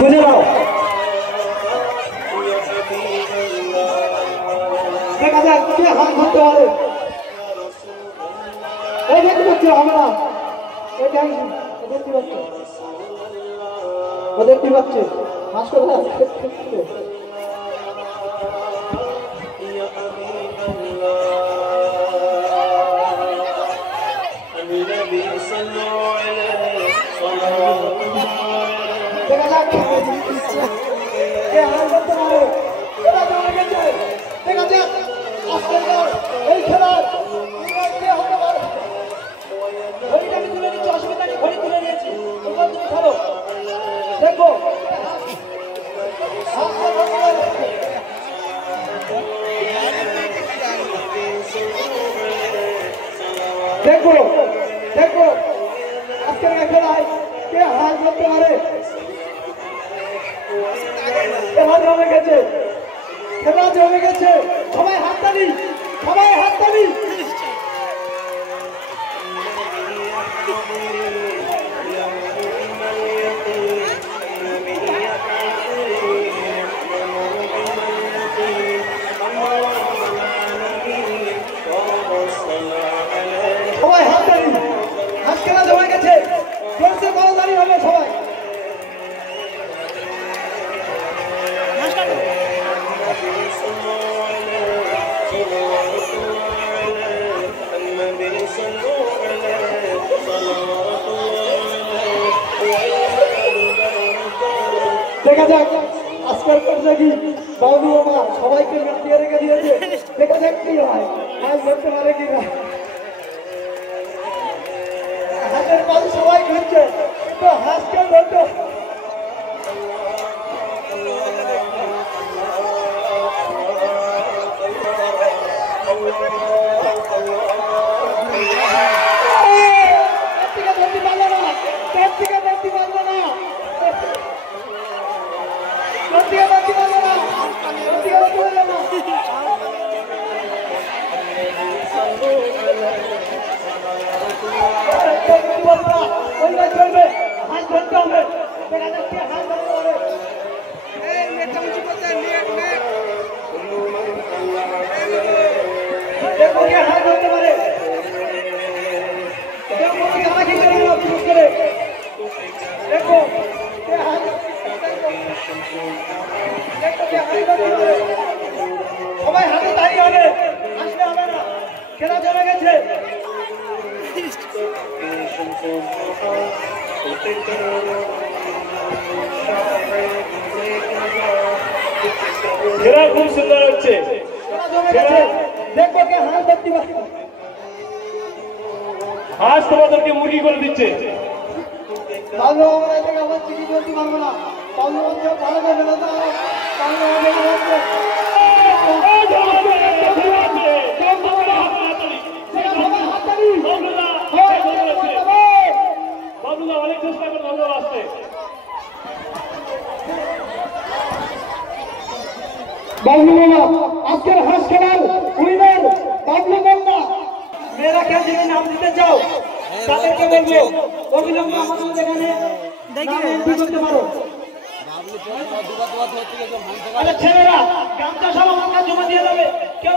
বুঝে নাও। দেখা যাক কে হাত ধরতে পারে। এই দেখতে পাচ্ছি হবে না, ওদের কি পাচ্ছে হাসপাতাল। দেখা যাক দেখা যাক এই খেলার ঘড়িটা আমি তুলে নিচ্ছি, অসুবিধা নেই, ঘড়ি তুলে নিয়েছি, তুমি খেলো। দেখো দেখো দেখো আজকের খেলায় কে হাল ধরতে পারে। খেলা জমে গেছে, খেলা জমে গেছে, সবাই হাততালি, সবাই হাততালি। সবাই হাততালি, হাত খেলা জমে গেছে, জোরসে করতালি হবে সবাই। দেখা যাক আজকের পর্যায়ে কি বাবু মা সবাইকে দিয়ে রেখে দিয়েছে। দেখা যাক কি হয়, মাছ ধরতে পারে কি না। হাতের পাশে সবাই ঘুরছে, কিন্তু হাঁসকে ধরতে চলবে, হাত ধরতে হবে। দেখা যাচ্ছে হাত ধরতে হবে। দেখো কে হাত ধরতে পারে। দেখো জামা খিচে নেওয়া শুরু করে। দেখো কে হাত সবাই হাতে দাঁড়িয়ে হবে, আসলে হবে না, খেলা জমে গেছে। খেলা খুব সুন্দর হচ্ছে, দেখো কে হাত ধরতে পারে। হাঁস তোমাদেরকে মুরগি করে দিচ্ছে। ভালো আমরা এটাকে আবার চিঠি বলতে পারবো না। ভালো ভালো করে ফেলে দাও। বাবুদা অনেক চেষ্টা করে ভালো আসছে। বাবলু মামা আজকের হাঁস খেলার উইনার বাবলু মামা। মেয়েরা কে যদি নাম দিতে চাও তাদেরকে বলবো অবিলম্বে আমাদের এখানে নাম এন্ট্রি করতে পারো। ছেলেরা গামছা সব আমার কাছে জমা দিয়ে দেবে, কেউ